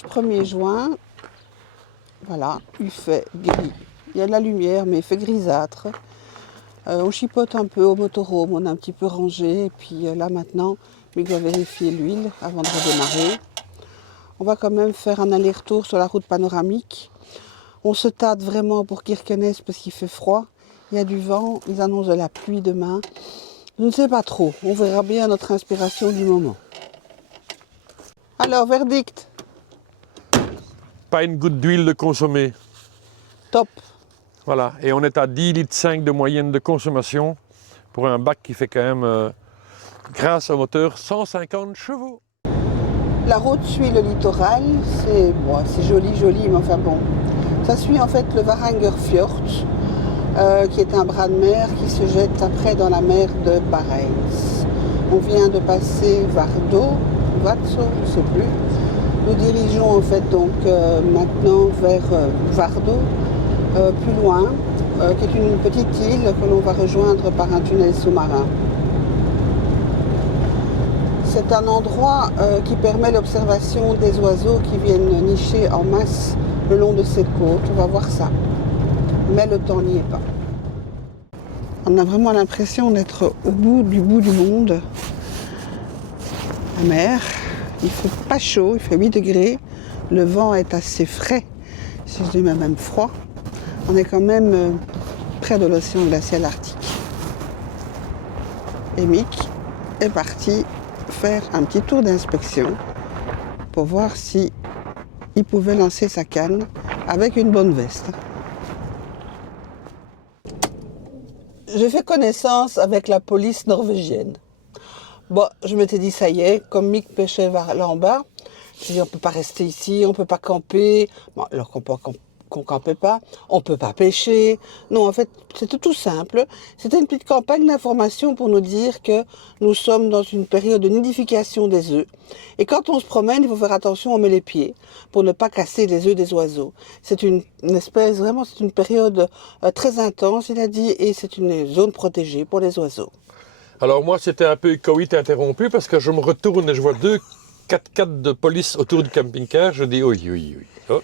dimanche 1er juin, voilà, il fait gris. Il y a de la lumière, mais il fait grisâtre. On chipote un peu au motorhome, on a un petit peu rangé. Et puis là maintenant, il va vérifier l'huile avant de redémarrer. On va quand même faire un aller-retour sur la route panoramique. On se tâte vraiment pour Kirkenes parce qu'il fait froid. Il y a du vent, ils annoncent de la pluie demain. Je ne sais pas trop, on verra bien notre inspiration du moment. Alors, verdict. Pas une goutte d'huile de consommée. Top. Voilà, et on est à 10,5 litres de moyenne de consommation pour un bac qui fait quand même, grâce au moteur, 150 chevaux. La route suit le littoral, c'est joli, mais enfin bon. Ça suit en fait le Varanger Fjord, qui est un bras de mer qui se jette après dans la mer de Barents. On vient de passer Vardo, Vatso, je ne sais plus. Nous dirigeons en fait donc maintenant vers Vardo, plus loin, qui est une petite île que l'on va rejoindre par un tunnel sous-marin. C'est un endroit qui permet l'observation des oiseaux qui viennent nicher en masse le long de cette côte. On va voir ça. Mais le temps n'y est pas. On a vraiment l'impression d'être au bout du monde. La mer, il fait pas chaud, il fait 8 degrés. Le vent est assez frais, si je dis même froid. On est quand même près de l'océan glacial arctique. Et Mick est parti faire un petit tour d'inspection pour voir si il pouvait lancer sa canne avec une bonne veste. J'ai fait connaissance avec la police norvégienne. Bon, je m'étais dit, ça y est, comme Mick pêchait là en bas, je dit, on ne peut pas rester ici, on ne peut pas camper. Bon, alors qu'on campait pas, on ne peut pas pêcher. Non, en fait, c'était tout simple. C'était une petite campagne d'information pour nous dire que nous sommes dans une période de nidification des œufs. Et quand on se promène, il faut faire attention, on met les pieds pour ne pas casser les œufs des oiseaux. C'est une espèce, vraiment, c'est une période très intense, il a dit, et c'est une zone protégée pour les oiseaux. Alors moi, c'était un peu coït interrompu parce que je me retourne et je vois 2 4x4 de police autour du camping-car. Je dis, oui. Oh.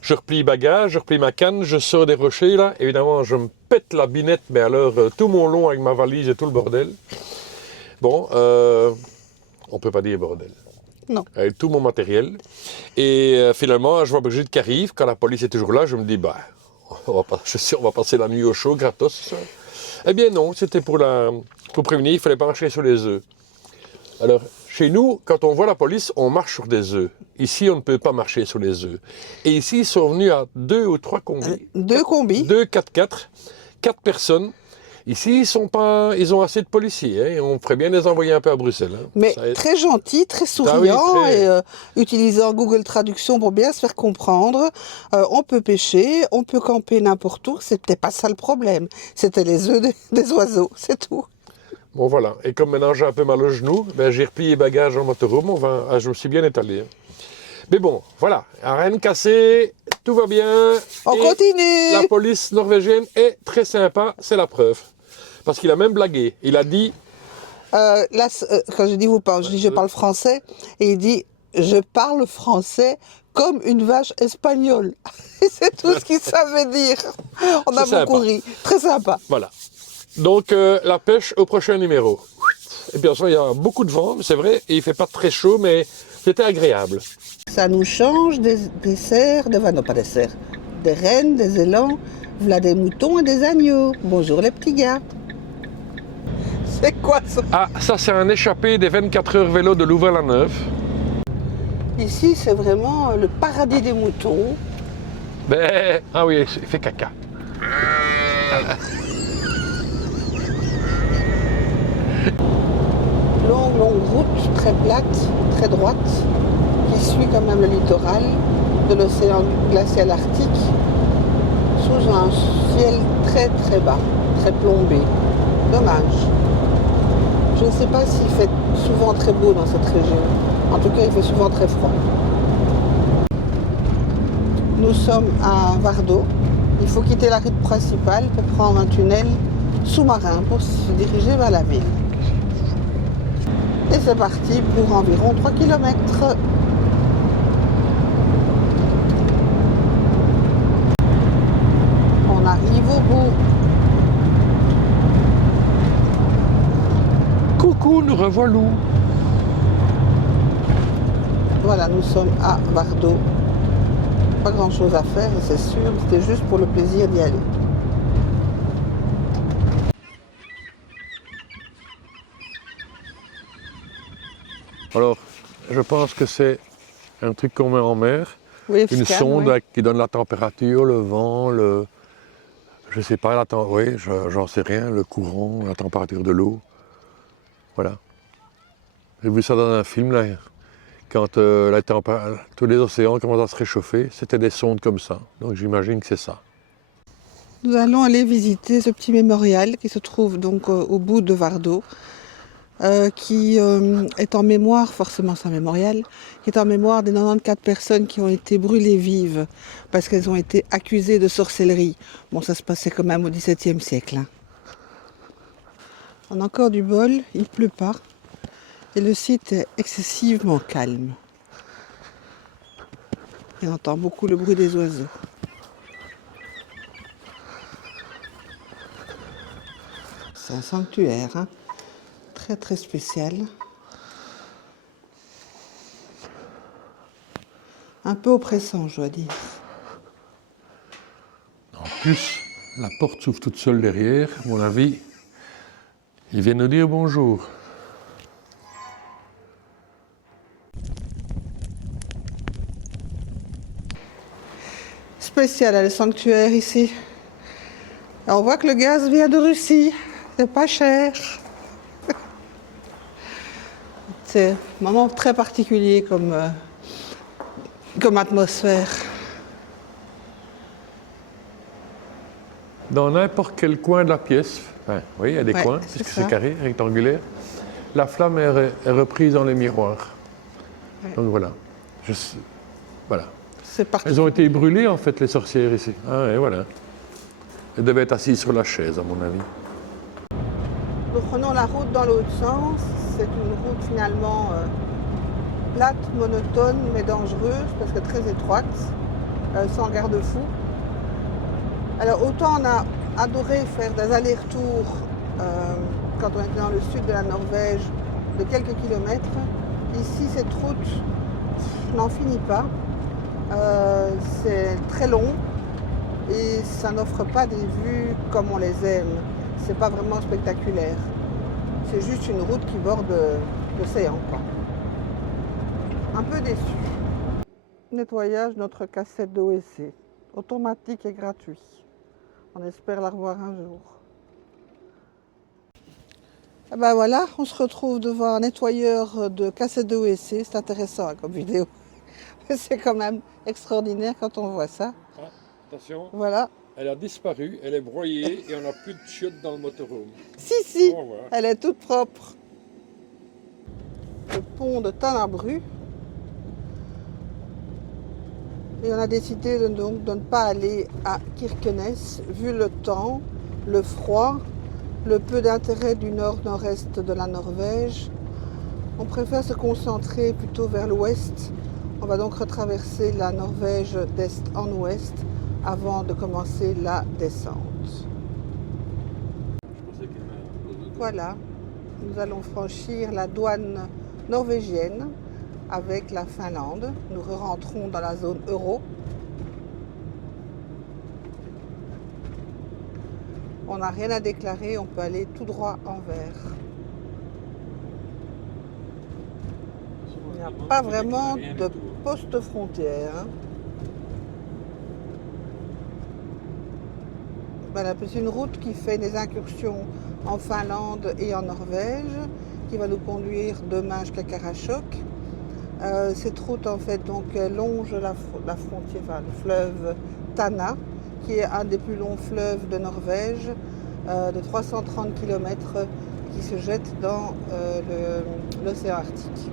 Je replie bagage, je replie ma canne, je sors des rochers là. Évidemment, je me pète la binette, mais alors tout mon long avec ma valise et tout le bordel. Bon, on peut pas dire bordel. Non. Avec tout mon matériel. Et finalement, je vois Brigitte qui arrive. Quand la police est toujours là, je me dis, on va passer la nuit au chaud, gratos. Eh bien non, c'était pour prévenir, il ne fallait pas marcher sur les œufs. Alors, chez nous, quand on voit la police, on marche sur des œufs. Ici, on ne peut pas marcher sur les œufs. Et ici, ils sont venus à 2 ou 3 combis. 2 combis. 2 4x4, 4 personnes. Ici, ils ont assez de policiers. Hein, on ferait bien les envoyer un peu à Bruxelles. Hein. Mais très gentil, très souriant, très... et utilisant Google Traduction pour bien se faire comprendre. On peut pêcher, on peut camper n'importe où. C'était pas ça le problème. C'était les œufs des oiseaux, c'est tout. Bon voilà, et comme maintenant j'ai un peu mal au genou, j'ai replié les bagages en motorhome, je me suis bien étalé. Mais bon, voilà, rien de cassé, tout va bien. On continue. La police norvégienne est très sympa, c'est la preuve. Parce qu'il a même blagué, il a dit... Là, quand je dis je parle français, et il dit, je parle français comme une vache espagnole. C'est tout ce qu'il savait dire. On a beaucoup ri, très sympa. Voilà. Donc, la pêche au prochain numéro. Et bien sûr, il y a beaucoup de vent, c'est vrai, et il ne fait pas très chaud, mais c'était agréable. Ça nous change des cerfs, non pas des cerfs, des rennes, des élans, voilà des moutons et des agneaux. Bonjour les petits gars. C'est quoi ça? Ah, ça c'est un échappé des 24 heures vélo de Louvain-la-Neuve. Ici, c'est vraiment le paradis des moutons. Ah oui, il fait caca. Longue route, très plate, très droite, qui suit quand même le littoral de l'océan glacial arctique, sous un ciel très très bas, très plombé. Dommage. Je ne sais pas s'il fait souvent très beau dans cette région. En tout cas, il fait souvent très froid. Nous sommes à Vardo. Il faut quitter la route principale pour prendre un tunnel sous-marin pour se diriger vers la ville. Et c'est parti pour environ 3 km. nouveau beau. Coucou, nous revoilà. Voilà, nous sommes à Vardo. Pas grand chose à faire, c'est sûr. C'était juste pour le plaisir d'y aller. Alors, je pense que c'est un truc qu'on met en mer. Une Wavescan, sonde oui. qui donne la température, le vent, je sais pas, oui, j'en sais rien, le courant, la température de l'eau. Voilà. J'ai vu ça dans un film, là, quand tous les océans commencent à se réchauffer, c'était des sondes comme ça. Donc j'imagine que c'est ça. Nous allons aller visiter ce petit mémorial qui se trouve donc au bout de Vardo, qui est en mémoire, forcément c'est un mémorial, qui est en mémoire des 94 personnes qui ont été brûlées vives parce qu'elles ont été accusées de sorcellerie. Bon, ça se passait quand même au XVIIe siècle. Hein. On a encore du bol, il ne pleut pas et le site est excessivement calme. Et on entend beaucoup le bruit des oiseaux. C'est un sanctuaire, hein. Très très spécial. Un peu oppressant, je dois dire. En plus, la porte s'ouvre toute seule derrière, à mon avis. Ils viennent nous dire bonjour. Spécial, le sanctuaire ici. Et on voit que le gaz vient de Russie. C'est pas cher. C'est un moment très particulier comme atmosphère. Dans n'importe quel coin de la pièce, oui, il y a des Ouais, coins, c'est puisque ça. c'est carré, rectangulaire, la flamme est reprise dans les miroirs. Ouais. Donc voilà. Voilà. C'est Elles particulier. ont été brûlées, en fait, les sorcières ici. Ah, et voilà. Elles devaient être assises sur la chaise, à mon avis. Nous prenons la route dans l'autre sens. C'est une route finalement plate, monotone, mais dangereuse parce que très étroite, sans garde-fou. Alors autant on a adoré faire des allers-retours quand on était dans le sud de la Norvège de quelques kilomètres. Ici cette route n'en finit pas. C'est très long et ça n'offre pas des vues comme on les aime. C'est pas vraiment spectaculaire. C'est juste une route qui borde l'océan, quoi. Un peu déçu. Nettoyage de notre cassette d'OSC. Automatique et gratuit. On espère la revoir un jour. Et ben voilà, on se retrouve devant un nettoyeur de cassette d'OSC. C'est intéressant hein, comme vidéo. C'est quand même extraordinaire quand on voit ça. Ah, attention, Voilà. elle a disparu, elle est broyée et on n'a plus de chiottes dans le motorhome. Si, Au revoir. elle est toute propre. Le pont de Tanabru. Et on a décidé de ne pas aller à Kirkenes, vu le temps, le froid, le peu d'intérêt du nord-nord-est de la Norvège. On préfère se concentrer plutôt vers l'ouest. On va donc retraverser la Norvège d'est en ouest avant de commencer la descente. Voilà, nous allons franchir la douane norvégienne avec la Finlande. Nous rentrons dans la zone euro. On n'a rien à déclarer, on peut aller tout droit en vert. Il n'y a pas vraiment de poste frontière. Hein. Voilà, c'est une route qui fait des incursions en Finlande et en Norvège, qui va nous conduire demain jusqu'à Karasjok. Cette route en fait donc longe la frontière, enfin, le fleuve Tana, qui est un des plus longs fleuves de Norvège, de 330 km, qui se jette dans l'océan Arctique.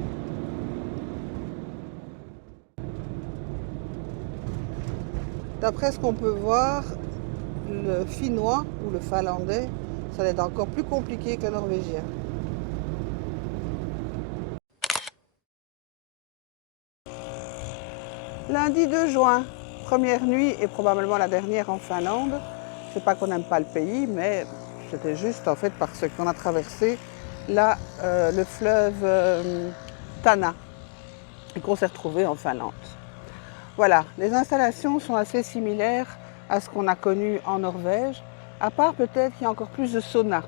D'après ce qu'on peut voir, le finnois ou le finlandais, ça va être encore plus compliqué que le norvégien. Lundi 2 juin, première nuit et probablement la dernière en Finlande. C'est pas qu'on n'aime pas le pays, mais c'était juste en fait parce qu'on a traversé là le fleuve Tana et qu'on s'est retrouvé en Finlande. Voilà, les installations sont assez similaires à ce qu'on a connu en Norvège, à part peut-être qu'il y a encore plus de sauna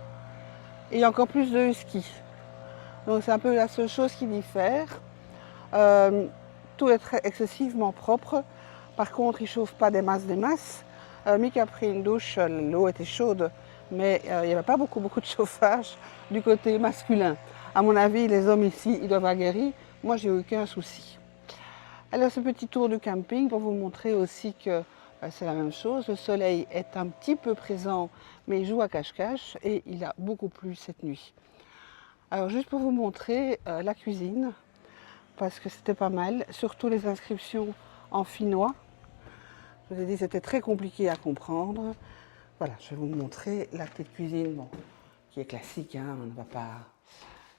et il y a encore plus de husky. Donc c'est un peu la seule chose qui diffère. Tout est très excessivement propre. Par contre, il ne chauffe pas des masses. Mick a pris une douche, l'eau était chaude, mais il n'y avait pas beaucoup de chauffage du côté masculin. À mon avis, les hommes ici, ils doivent aguerrir. Moi, j'ai eu aucun souci. Alors, ce petit tour de camping pour vous montrer aussi que c'est la même chose. Le soleil est un petit peu présent, mais il joue à cache-cache et il a beaucoup plu cette nuit. Alors, juste pour vous montrer la cuisine, parce que c'était pas mal, surtout les inscriptions en finnois. Je vous ai dit, c'était très compliqué à comprendre. Voilà, je vais vous montrer la petite cuisine, bon, qui est classique, hein, on ne va pas...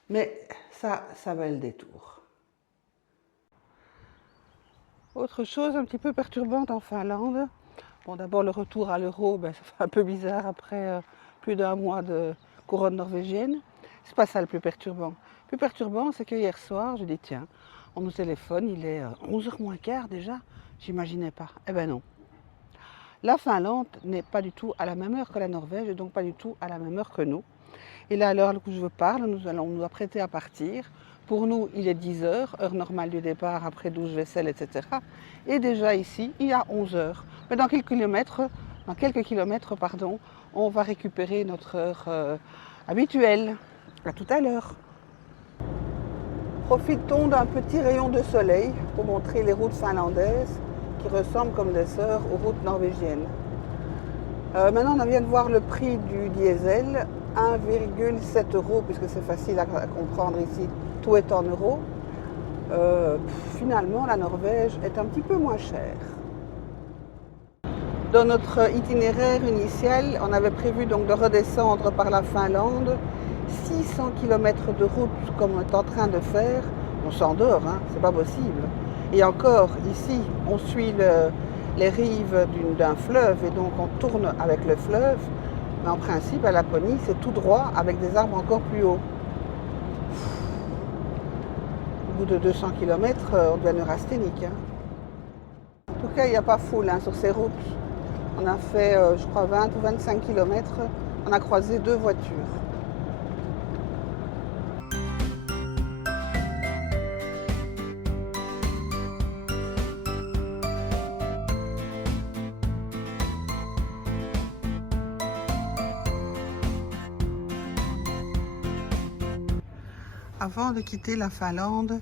Mais ça valait le détour. Autre chose un petit peu perturbante en Finlande. Bon, d'abord le retour à l'euro, ça fait un peu bizarre après plus d'un mois de couronne norvégienne. C'est pas ça le plus perturbant. Le plus perturbant, c'est que hier soir, je dis tiens, on nous téléphone, il est 11h moins quart déjà. J'imaginais pas. Eh ben non. La Finlande n'est pas du tout à la même heure que la Norvège et donc pas du tout à la même heure que nous. Et là, à l'heure où je vous parle, nous allons nous apprêter à partir. Pour nous, il est 10h, heure normale du départ, après douche, vaisselle, etc. Et déjà ici, il y a 11h. Mais dans quelques kilomètres, on va récupérer notre heure habituelle. À tout à l'heure. Profitons d'un petit rayon de soleil pour montrer les routes finlandaises qui ressemblent comme des sœurs aux routes norvégiennes. Maintenant, on vient de voir le prix du diesel, 1,7 €, puisque c'est facile à comprendre ici, tout est en euros. Finalement, la Norvège est un petit peu moins chère. Dans notre itinéraire initial, on avait prévu donc de redescendre par la Finlande, 600 km de route comme on est en train de faire. On s'endort, hein, c'est pas possible. Et encore, ici, on suit les rives d'un fleuve et donc on tourne avec le fleuve. Mais en principe, à Laponie, c'est tout droit avec des arbres encore plus hauts. Au bout de 200 km, on devient neurasthénique. Hein. En tout cas, il n'y a pas foule hein, sur ces routes. On a fait, je crois, 20 ou 25 km. On a croisé 2 voitures. Avant de quitter la Finlande,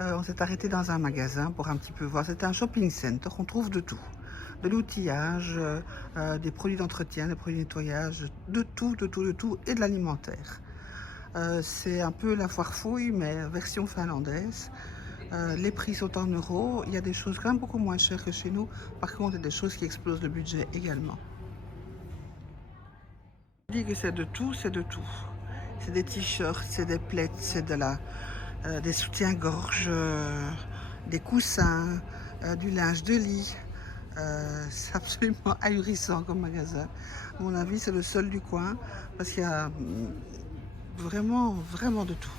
on s'est arrêté dans un magasin pour un petit peu voir. C'était un shopping center, on trouve de tout. De l'outillage, des produits d'entretien, des produits de nettoyage, de tout, et de l'alimentaire. C'est un peu la foire fouille, mais version finlandaise. Les prix sont en euros, il y a des choses quand même beaucoup moins chères que chez nous. Par contre, il y a des choses qui explosent le budget également. Je dis que c'est de tout, c'est de tout. C'est des t-shirts, c'est des plaids, c'est des soutiens-gorge, des coussins, du linge de lit. C'est absolument ahurissant comme magasin. À mon avis, c'est le seul du coin parce qu'il y a vraiment de tout.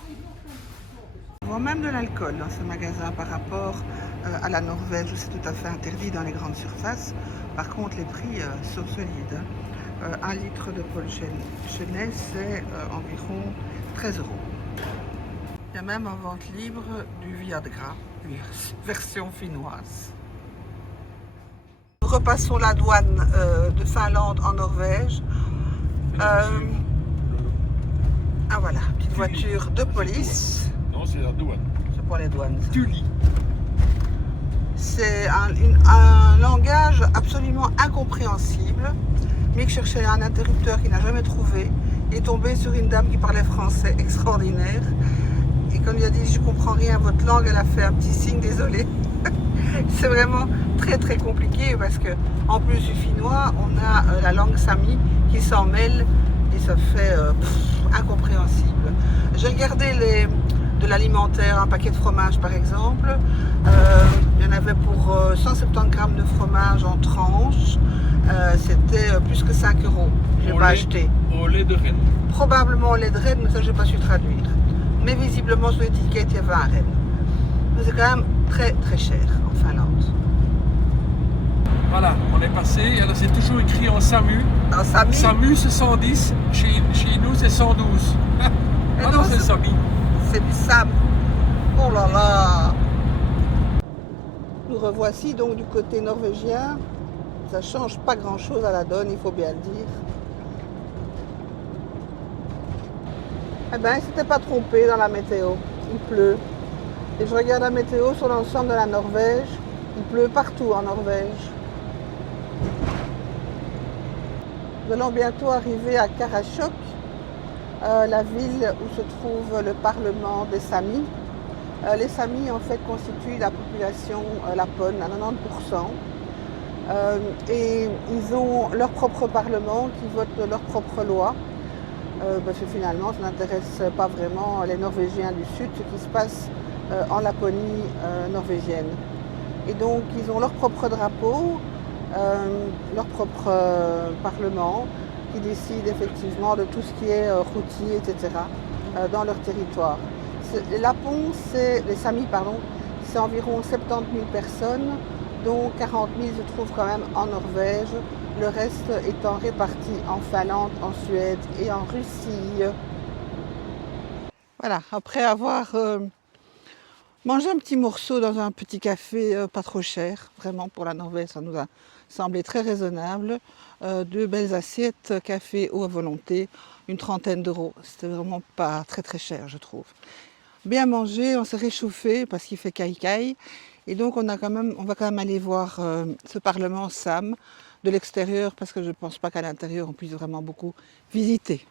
On vend même de l'alcool dans ce magasin par rapport à la Norvège où c'est tout à fait interdit dans les grandes surfaces. Par contre, les prix sont solides. 1 litre de Paul Chenet, c'est environ 13 €. Il y a même en vente libre du Viagra, version finnoise. Nous repassons la douane de Finlande en Norvège. Ah voilà, petite voiture de police. Non, c'est la douane. C'est pour les douanes. Ça. Tuli. C'est un langage absolument incompréhensible. Mick cherchait un interrupteur qu'il n'a jamais trouvé. Il est tombé sur une dame qui parlait français extraordinaire. Et quand il a dit « je comprends rien à votre langue », elle a fait un petit signe désolé. C'est vraiment très compliqué parce que en plus du finnois, on a la langue sami qui s'en mêle et ça fait incompréhensible. J'ai regardé de l'alimentaire, un paquet de fromage par exemple. Il y en avait pour 170 grammes de fromage en tranches. C'était plus que 5 euros. Je n'ai pas acheté. Au lait de Rennes. Probablement au lait de Rennes, mais ça je n'ai pas su traduire. Mais visiblement sur l'étiquette il y avait un Rennes. Mais c'est quand même très très cher en Finlande. Voilà, on est passé. Alors c'est toujours écrit en SAMU. En Sami. SAMU c'est 110, chez nous c'est 112. Ah non, c'est SAMI. C'est du Sam. Oh là là. Nous revoici donc du côté norvégien. Ça change pas grand chose à la donne, il faut bien le dire. Eh ben, il s'était pas trompé dans la météo. Il pleut. Et je regarde la météo sur l'ensemble de la Norvège. Il pleut partout en Norvège. Nous allons bientôt arriver à Karasjok, la ville où se trouve le parlement des Samis. Les Samis en fait constituent la population lapone à 90%. Et ils ont leur propre parlement qui vote leurs propres lois. Parce que finalement, ça n'intéresse pas vraiment les Norvégiens du Sud, ce qui se passe en Laponie norvégienne. Et donc, ils ont leur propre drapeau, leur propre parlement, qui décide effectivement de tout ce qui est routier, etc., dans leur territoire. Les Samis, c'est environ 70 000 personnes, dont 40 000 se trouvent quand même en Norvège, le reste étant réparti en Finlande, en Suède et en Russie. Voilà, après avoir mangé un petit morceau dans un petit café pas trop cher, vraiment pour la Norvège, ça nous a semblé très raisonnable, 2 belles assiettes, café eau à volonté, une 30aine d'euros. C'était vraiment pas très très cher, je trouve. Bien mangé, on s'est réchauffé parce qu'il fait caille-caille. Et donc on va quand même aller voir ce parlement Sam de l'extérieur parce que je ne pense pas qu'à l'intérieur on puisse vraiment beaucoup visiter.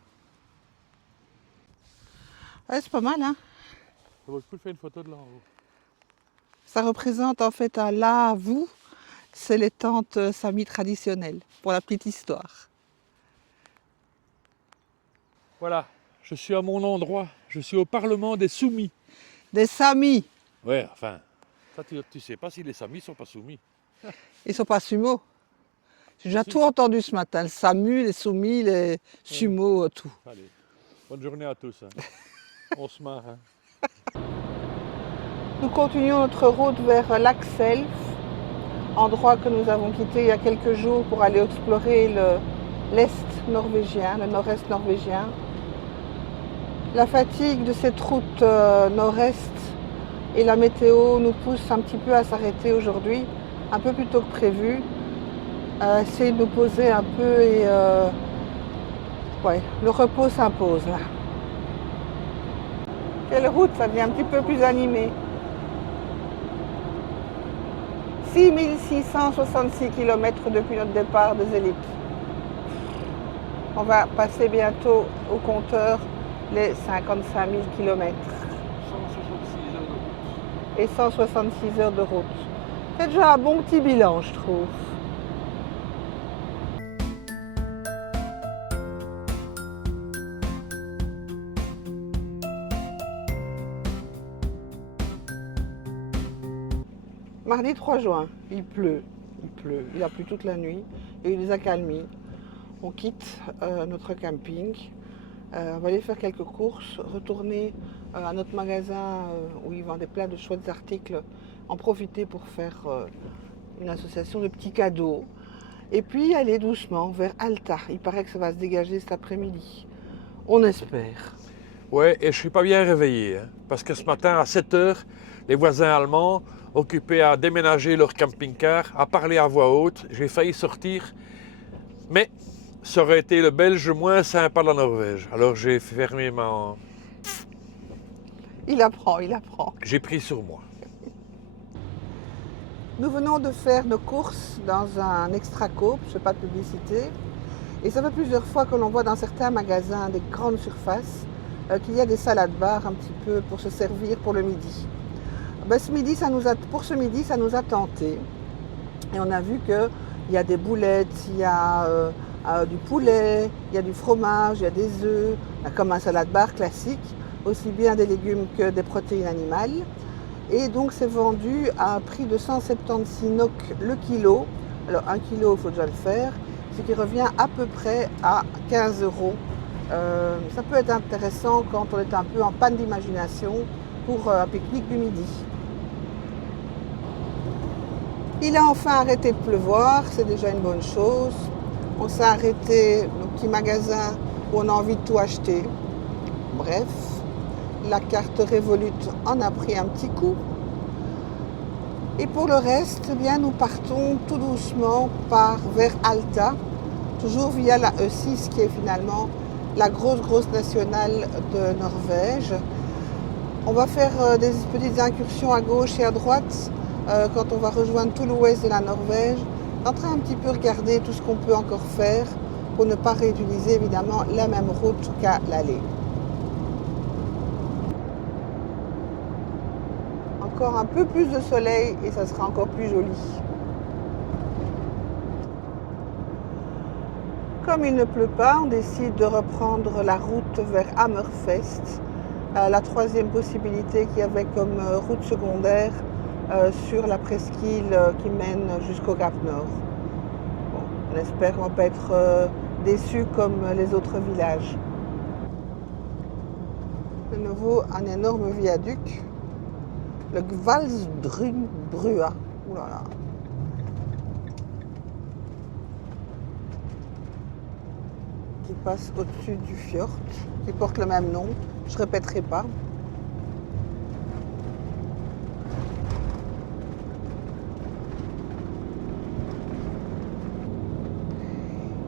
Ouais, c'est pas mal, hein? Ça vaut le coup de faire une photo de là-haut. Ça représente en fait un lavou, c'est les tentes Sami traditionnelles, pour la petite histoire. Voilà, je suis à mon endroit, je suis au parlement des soumis. Des Samis, Ouais, enfin, ça, tu sais pas si les Samis sont pas soumis. ils sont pas sumo. J'ai déjà tout entendu ce matin, le Samu, les soumis, les sumo, tout. Allez, bonne journée à tous. Hein. On se marre. Hein. Nous continuons notre route vers l'Axelf, endroit que nous avons quitté il y a quelques jours pour aller explorer l'Est norvégien, le nord-est norvégien. La fatigue de cette route nord-est et la météo nous poussent un petit peu à s'arrêter aujourd'hui, un peu plus tôt que prévu. Essayer de nous poser un peu et ouais, le repos s'impose là. Quelle route, ça devient un petit peu plus animé. 6666 km depuis notre départ de Zélip. On va passer bientôt au compteur les 55 000 km. 166 heures de route. Et 166 heures de route. C'est déjà un bon petit bilan, je trouve. Mardi 3 juin, il pleut, il a plu toute la nuit et il nous a calmés. On quitte notre camping, on va aller faire quelques courses, retourner à notre magasin où ils vendent plein de chouettes articles, en profiter pour faire une association de petits cadeaux et puis aller doucement vers Alta. Il paraît que ça va se dégager cet après-midi, on espère. Ouais, et je suis pas bien réveillé, hein, parce que ce matin à 7 h, les voisins allemands, occupés à déménager leur camping-car, à parler à voix haute, j'ai failli sortir, mais ça aurait été le Belge moins sympa de la Norvège. Alors j'ai fermé ma... Il apprend, il apprend. J'ai pris sur moi. Nous venons de faire nos courses dans un extra-coop, je ne fais pas de publicité, et ça fait plusieurs fois que l'on voit dans certains magasins, des grandes surfaces, qu'il y a des salades bars un petit peu pour se servir pour le midi. Ben, pour ce midi, ça nous a tenté. Et on a vu qu'il y a des boulettes, il y a du poulet, il y a du fromage, il y a des œufs, comme un salade bar classique. aussi bien des légumes que des protéines animales. Et donc c'est vendu à un prix de 176 NOK le kilo. Alors 1 kilo, il faut déjà le faire, ce qui revient à peu près à 15 euros. Ça peut être intéressant quand on est un peu en panne d'imagination pour un pique-nique du midi. Il a enfin arrêté de pleuvoir, c'est déjà une bonne chose. On s'est arrêté au petit magasin où on a envie de tout acheter. Bref, la carte Revolut en a pris un petit coup. Et pour le reste, eh bien, nous partons tout doucement vers Alta, toujours via la E6 qui est finalement la grosse nationale de Norvège. On va faire des petites incursions à gauche et à droite quand on va rejoindre tout l'ouest de la Norvège, en train un petit peu regarder tout ce qu'on peut encore faire pour ne pas réutiliser évidemment la même route qu'à l'aller. Encore un peu plus de soleil et ça sera encore plus joli. Comme il ne pleut pas, on décide de reprendre la route vers Hammerfest, la troisième possibilité qu'il y avait comme route secondaire sur la presqu'île qui mène jusqu'au Cap Nord. Bon, on espère qu'on ne va pas être déçus comme les autres villages. De nouveau, un énorme viaduc, le Gvalsbrua. Ouh là là. Qui passe au-dessus du fjord, qui porte le même nom. Je ne répéterai pas.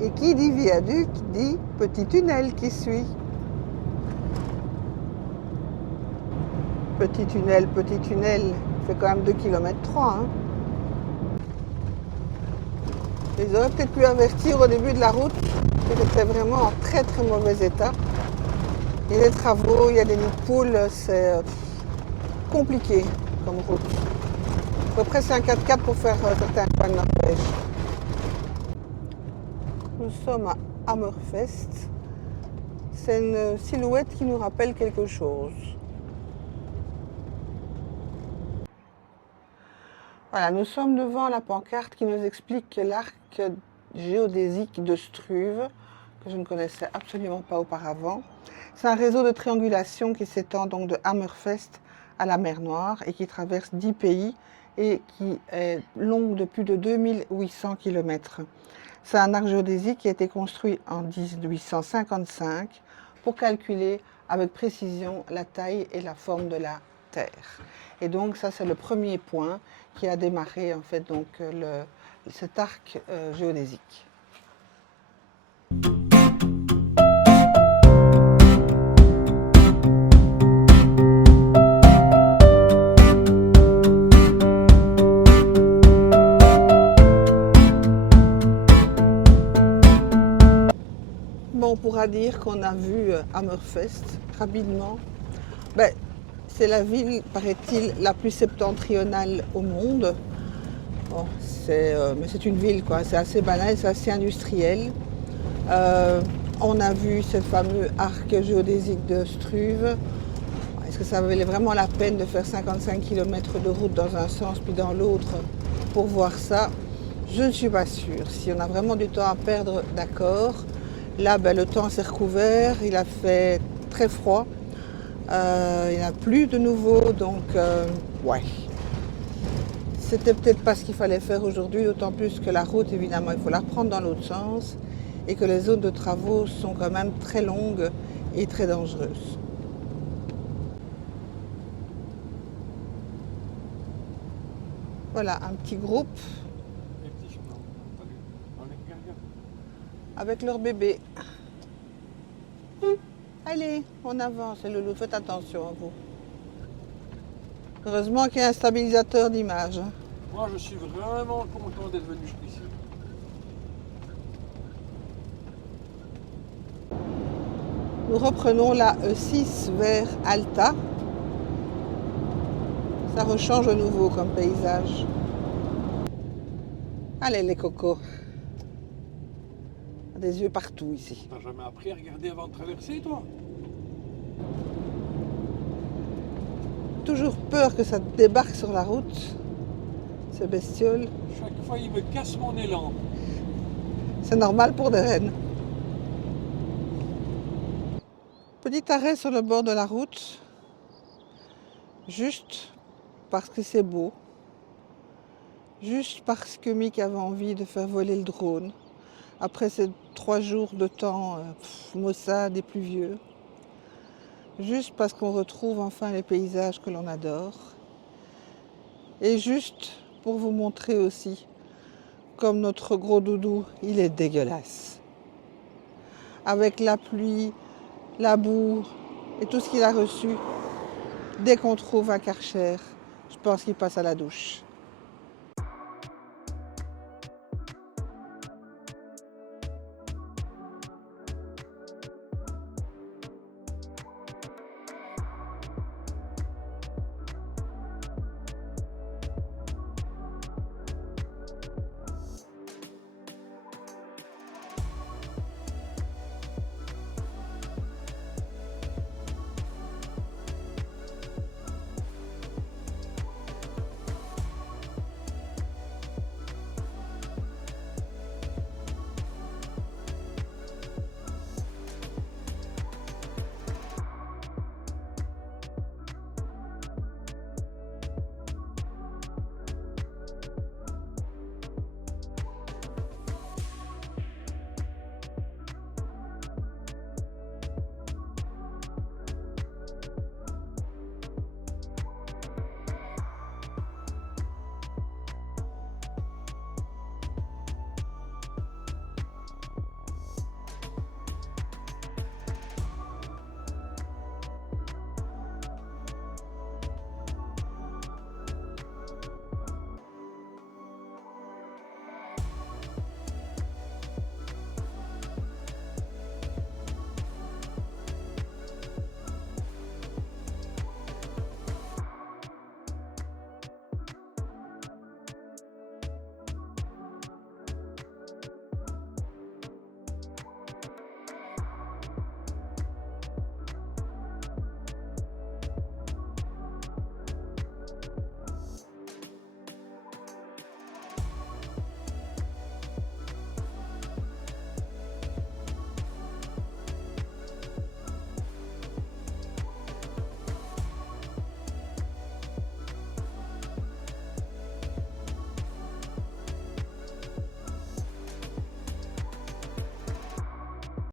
Et qui dit viaduc dit petit tunnel qui suit. Petit tunnel, fait quand même 2,3 km. Hein. Ils auraient peut-être pu avertir au début de la route qu'il était vraiment en très mauvais état. Il y a des travaux, il y a des nids de poules, c'est compliqué comme route. Il faut presque un 4x4 pour faire certains coins de Norvège. Nous sommes à Hammerfest. C'est une silhouette qui nous rappelle quelque chose. Voilà, nous sommes devant la pancarte qui nous explique que l'arc géodésique de Struve, que je ne connaissais absolument pas auparavant, c'est un réseau de triangulation qui s'étend donc de Hammerfest à la mer Noire et qui traverse 10 pays et qui est long de plus de 2800 km. C'est un arc géodésique qui a été construit en 1855 pour calculer avec précision la taille et la forme de la Terre. Et donc ça c'est le premier point qui a démarré en fait donc cet arc géodésique. Bon, on pourra dire qu'on a vu Hammerfest rapidement. Ben, c'est la ville, paraît-il, la plus septentrionale au monde. Bon, mais c'est une ville, quoi. C'est assez banal, c'est assez industriel. On a vu ce fameux arc géodésique de Struve. Est-ce que ça valait vraiment la peine de faire 55 km de route dans un sens puis dans l'autre pour voir ça? Je ne suis pas sûre. Si on a vraiment du temps à perdre, d'accord. Là, ben, le temps s'est recouvert, il a fait très froid. Il n'y a plus de nouveau, donc ouais. C'était peut-être pas ce qu'il fallait faire aujourd'hui, d'autant plus que la route, évidemment, il faut la reprendre dans l'autre sens et que les zones de travaux sont quand même très longues et très dangereuses. Voilà, un petit groupe avec leur bébé. Allez, on avance, les loulous, faites attention à vous. Heureusement qu'il y a un stabilisateur d'image. Moi, je suis vraiment content d'être venu jusqu'ici. Nous reprenons la E6 vers Alta. Ça rechange de nouveau comme paysage. Allez les cocos. Des yeux partout ici. T'as jamais appris à regarder avant de traverser, toi? toujours peur que ça débarque sur la route, ces bestioles. Chaque fois, il me casse mon élan. C'est normal pour des rennes. Petit arrêt sur le bord de la route, juste parce que c'est beau, juste parce que Mick avait envie de faire voler le drone, après ces 3 jours de temps maussade et pluvieux, juste parce qu'on retrouve enfin les paysages que l'on adore, et juste pour vous montrer aussi comme notre gros doudou, il est dégueulasse. Avec la pluie, la boue et tout ce qu'il a reçu, dès qu'on trouve un Karcher, je pense qu'il passe à la douche.